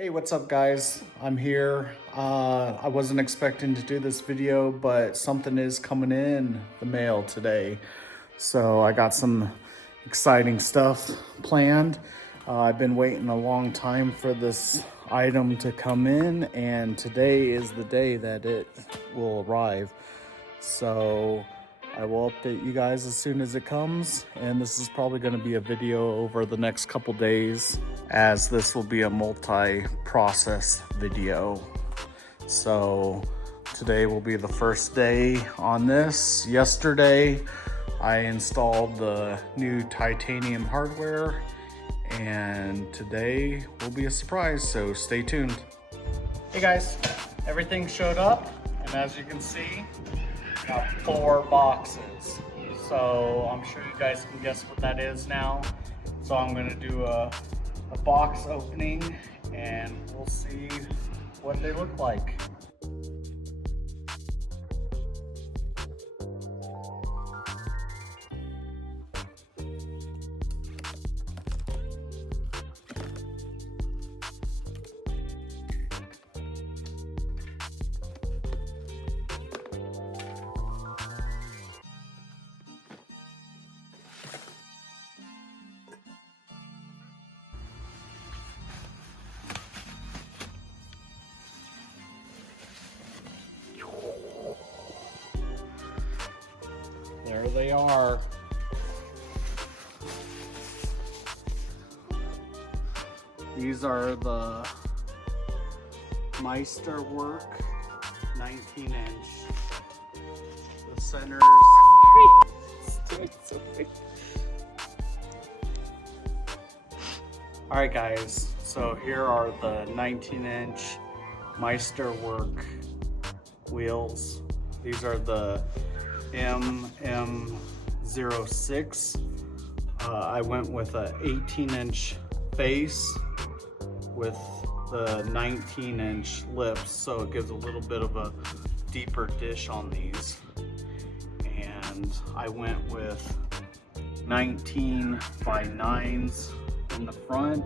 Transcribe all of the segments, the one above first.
Hey, what's up guys? I'm here. I wasn't expecting to do this video, but something is coming in the mail today. So I got some exciting stuff planned. I've been waiting a long time for this item to come in, and today is the day that it will arrive. So I will update you guys as soon as it comes, and this is probably going to be a video over the next couple days, as this will be a multi-process video. So today will be the first day on this. Yesterday I installed the new titanium hardware, and today will be a surprise, so stay tuned. Hey guys, everything showed up, and as you can see, got 4 boxes. So I'm sure you guys can guess what that is now. So I'm gonna do a box opening and we'll see what they look like. There they are. These are the Meisterwerk 19-inch. The centers. Alright guys, so here are the 19-inch Meisterwerk wheels. These are the MM06. I went with a 18-inch face with the 19-inch lips, so it gives a little bit of a deeper dish on these. And I went with 19 by 9s in the front,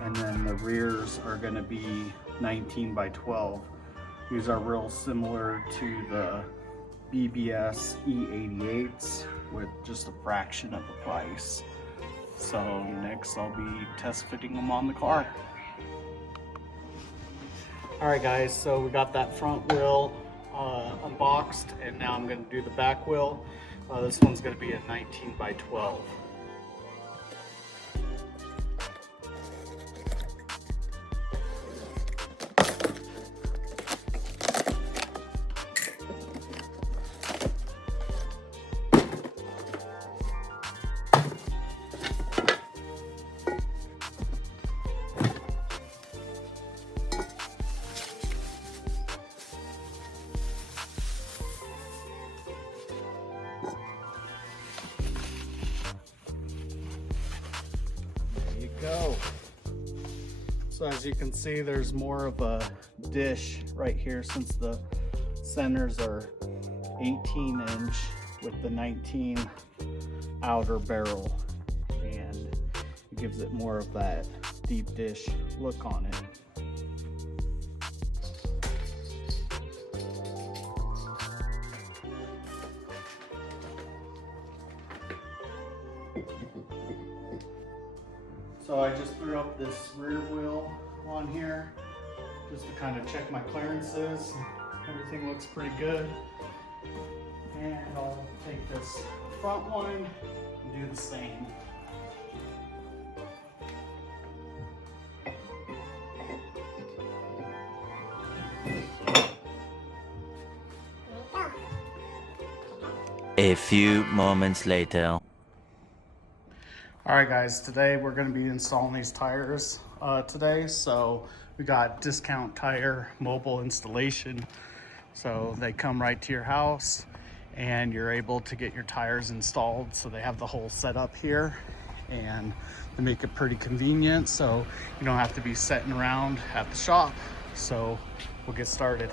and then the rears are going to be 19 by 12. These are real similar to the BBS E88s with just a fraction of the price. So next I'll be test fitting them on the car. Alright guys, so we got that front wheel unboxed, and now I'm going to do the back wheel. This one's going to be a 19 by 12. Go. So as you can see, there's more of a dish right here since the centers are 18-inch with the 19 outer barrel, and it gives it more of that deep dish look on it. So I just threw up this rear wheel on here just to kind of check my clearances. Everything looks pretty good. And I'll take this front one and do the same. A few moments later. Alright guys, today we're going to be installing these tires today. So we got Discount Tire mobile installation. So they come right to your house and you're able to get your tires installed. So they have the whole setup here, and they make it pretty convenient, so you don't have to be sitting around at the shop. So we'll get started.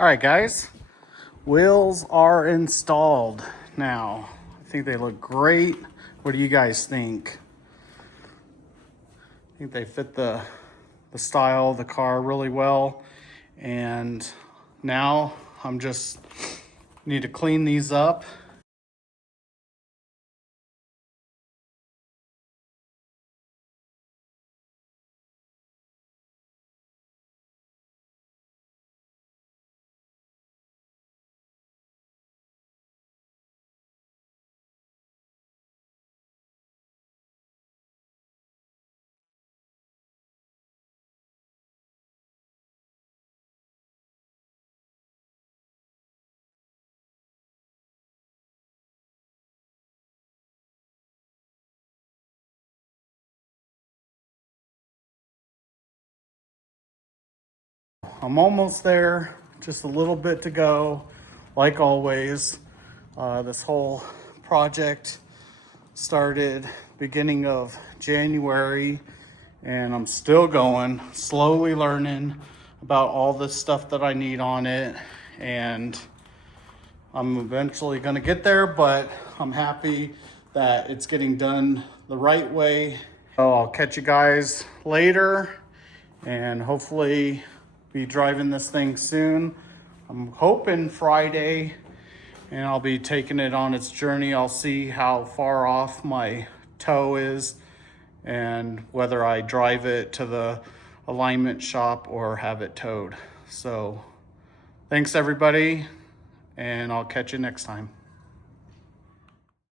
All right, guys, wheels are installed now. I think they look great. What do you guys think? I think they fit the style of the car really well. And now I'm just need to clean these up. I'm almost there, just a little bit to go. Like always, this whole project started beginning of January, and I'm still going, slowly learning about all the stuff that I need on it, and I'm eventually gonna get there, but I'm happy that it's getting done the right way. So I'll catch you guys later, and hopefully be driving this thing soon. I'm hoping Friday, and I'll be taking it on its journey. I'll see how far off my toe is and whether I drive it to the alignment shop or have it towed. So thanks everybody, and I'll catch you next time.